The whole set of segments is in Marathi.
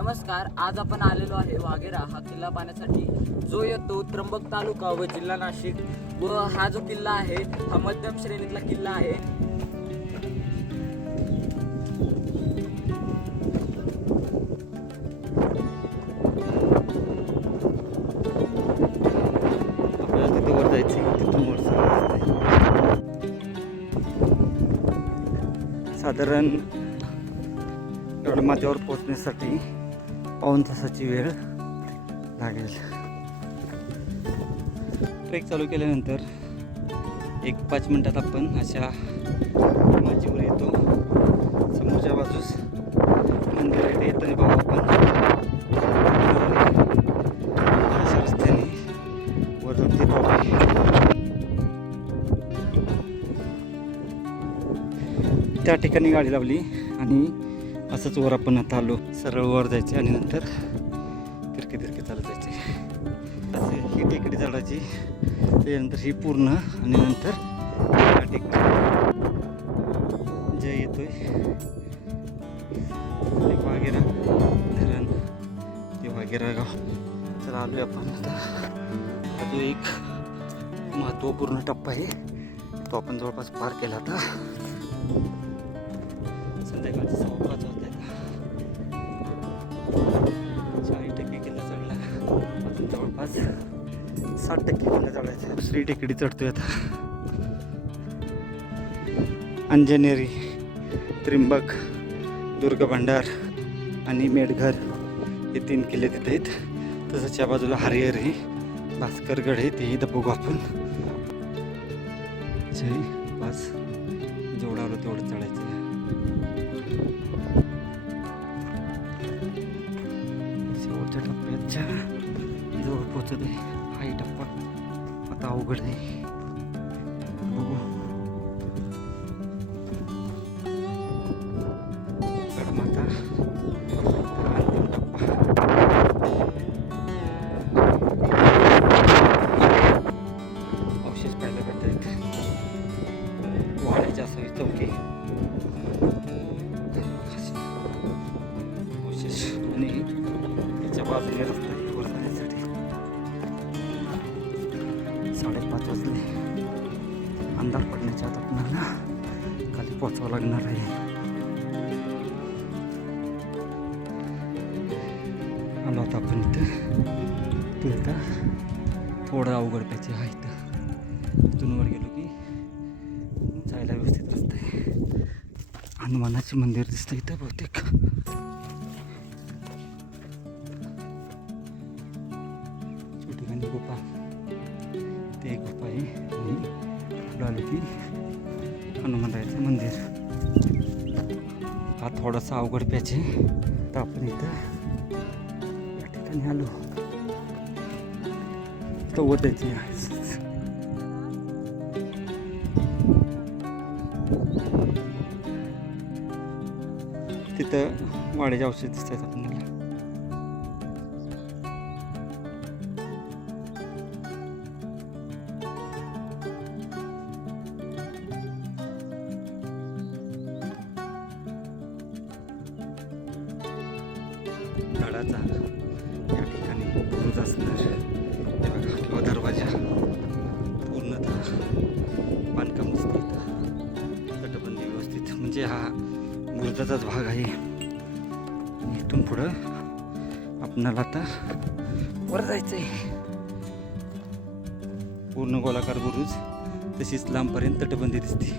नमस्कार, आज आपण आलेलो आहे वाघेरा हा किल्ला पाहण्यासाठी, जो येतो त्र्यंबक तालुका व जिल्हा नाशिक. व हा जो किल्ला आहे हा मध्यम श्रेणीतला किल्ला आहे. आपल्याला तिथे वर जायचं, तिथून वर साधारण गडमाथ्यावर पोहोचण्यासाठी पाऊण तासाची वेळ लागेल. ट्रेक चालू केल्यानंतर 1-5 मिनिटात आपण अशा माचीवर येतो. समोरच्या बाजूस मंदिर आहे, येताना बघू आपण अशा रस्त्याने वर जाऊन ते पाहू. त्या ठिकाणी गाडी लावली आणि असंच वर आपण आता आलो. सरळ वर जायचे आणि नंतर तिरके चालत जायचे. असे ही टेकडी चढायची, त्याच्यानंतर ही पूर्ण आणि नंतर त्या टेकडी जे येतोय वाघेरा धरण, ते वाघेरा गाव. तर आलोय आपण आता. हा जो एक महत्त्वपूर्ण टप्पा आहे तो आपण जवळपास पार केला. आता संध्याकाळचे 5:15 वाजले. 40% किल्ला चढला, अजून जवळपास 60% किल्ला चढायचा. दुसरी टेकडी चढतोय आता. अंजनेरी, त्रिंबक, दुर्गभंडार आणि मेढघर हे 3 किल्ले तिथे आहेत. तसंच या बाजूला हरिहर आहे, भास्करगड आहे, तेही इथं बघू आपण. बस जेवढं आलो तेवढं चढायचं. शेवटच्या टप्प्याच्या जवळ पोचत आहे. हाही टप्पा आता अवघड आहे. बघू. गडमाथा अंतिम टप्पा. अवशेष पाहायला भेटत आहेत. वाड्याची असावी चौकी अवशेष आणि त्याच्या बाजूने रस्ता आहे वर जाण्यासाठी. 5:30 वाजले. अंधार पडण्याच्या आत आपल्याला खाली पोचावं लागणार आहे. आलो आता आपण इथं थोडं अवघड प्याचे आहे. इथून वर गेलो की जायला व्यवस्थित रस्ता आहे. हनुमानाचे मंदिर दिसतं इथं बहुतेक. छोटी गुफा, ते एक गुफा आहे आणि पुढं आलो की हनुमानरायाचं मंदिर. हा थोडासा अवघड पॅच आहे. तर आपण इथं या ठिकाणी आलो. तो वर जायचं आहे. तिथं वाड्याचे औषध दिसत आहेत आपल्याला. गडाचा या ठिकाणी बुरुज असणार. हे बघा, किंवा दरवाजा पूर्णतः बांधकाम दिसतं. तटबंदी व्यवस्थित, म्हणजे हा बुरुजाचाच भाग आहे. इथून पुढं आपणाला आता वर जायचं आहे. पूर्ण गोलाकार बुरुज, तशीच लांबपर्यंत तटबंदी दिसते.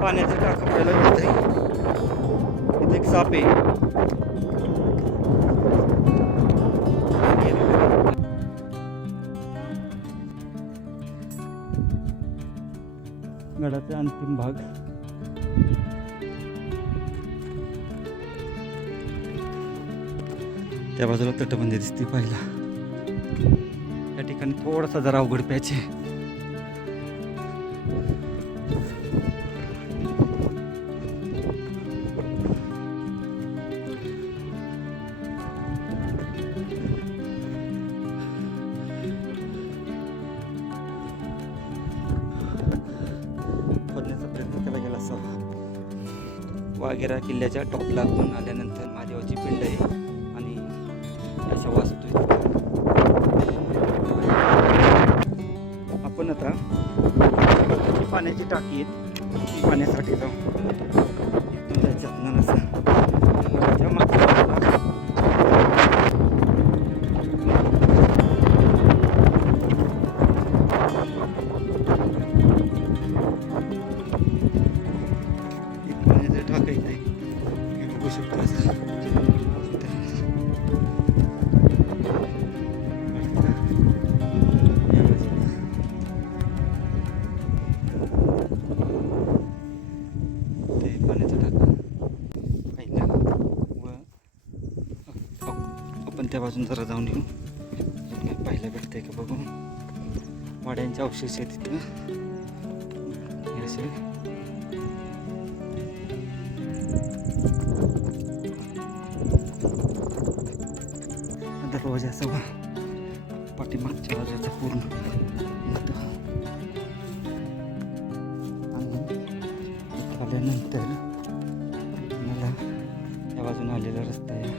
पाण्याचं टाकं पाहायला मिळत आहे. इथे एक साप आहे. गडाचा अंतिम भाग. त्या बाजूला तटबंदी दिसते पाहिला. या ठिकाणी थोडासा जरा अवघड पॅच आहे. वाघेरा किल्ल्याच्या टॉपला आपण आल्यानंतर महादेवाची पिंड आहे आणि अशा वास्तू आहे. आपण आता जी पाण्याची टाकी आहे ती पाण्यासाठी जाऊ. इथून जायचं आपल्याला असं. त्याच्या मागच्या बाजूला एक पाण्याचं टाका इथे हे बघू शकतो असं. या बाजूला ते पाण्याचा टाका पाहिला व आपण त्या बाजून जरा जाऊन येऊ. अजून काय पाहायला भेटतंय का बघू. वाड्यांचे अवशेष आहेत तिथं हे असे. दरवाजा असा पाठीमागच्या बाजूचा पूर्ण आल्यानंतर मला या बाजूने आलेला रस्ता आहे.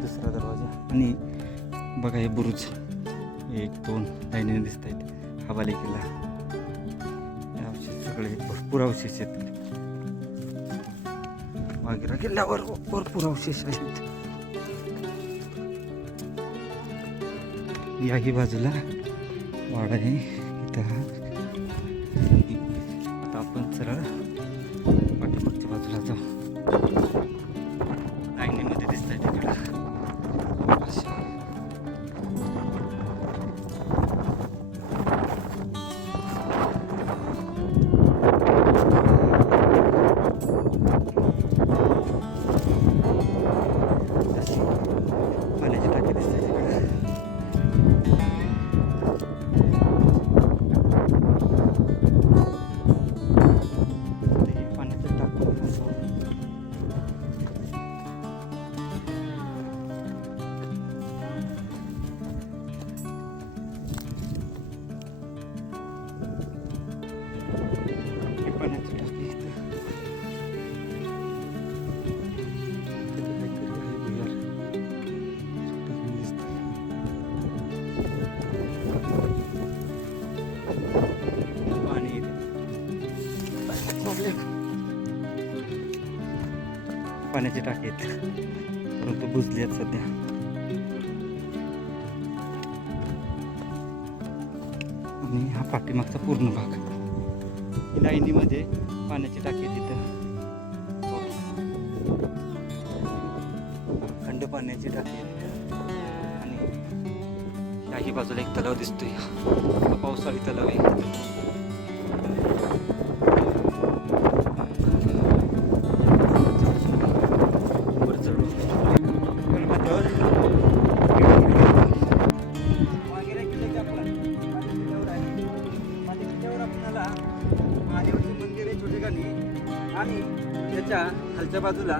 दुसरा दरवाजा आणि बघा हे बुरुज 1 2 लाईनीने दिसत आहेत. हवाली किल्ला हे अवशेष सगळे भरपूर अवशेष आहेत. वाघेरा किल्ल्यावर भरपूर अवशेष आहेत. याही बाजूला वाडा आहे इथं. आता आपण सरळ पाठीमागच्या बाजूला जाऊ. लाईनीमध्ये दिसत आहे तिकडं. पाण्याची टाकी दिसते तिकडं. पाण्याचं टाकून असं हे पाण्याचं टाकी इथं. तिथं काहीतरी आहे भुयार. छोटंसं दिसतंय. पाणी पाण्याची टाकी आहेत परंतु बुजली आहेत सध्या. आणि हा पाठीमागचा पूर्ण भाग ही लाईनीमध्ये पाण्याची टाकी आहे तिथं. थंड पाण्याची टाकी आहे तिथं. आणि याही बाजूला एक तलाव दिसतोय. हा पावसाळी तलाव आहे. आणि त्याच्या खालच्या बाजूला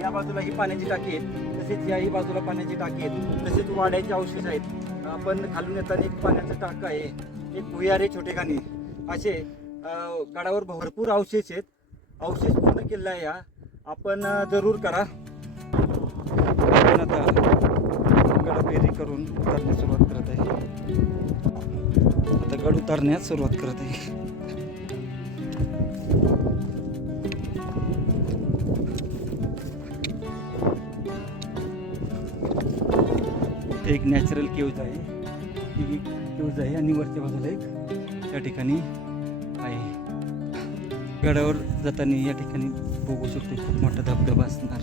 या बाजूला ही पाण्याची टाकी आहे. तसेच याही बाजूला पाण्याची टाकी आहेत. तसेच वाड्याचे अवशेष आहेत. आपण खालून येताना एक पाण्याचं टाका आहे. एक भुयार आहे छोटेखानी. असे गडावर भरपूर अवशेष आहेत. अवशेष पूर्ण किल्ला आहे हा. आपण जरूर करा. आपण आता गड फेरी करून उतरण्यास सुरुवात करत आहे. आता गड उतरण्यास सुरुवात करत आहे. एक नॅचरल केव्ज आहे. ही केव्ज आहे आणि वरच्या बाजूला एक त्या ठिकाणी आहे. गडावर जाताना या ठिकाणी बघू शकतो खूप मोठा धबधबा असणार.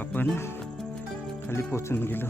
आपण खाली पोहोचून गेलो.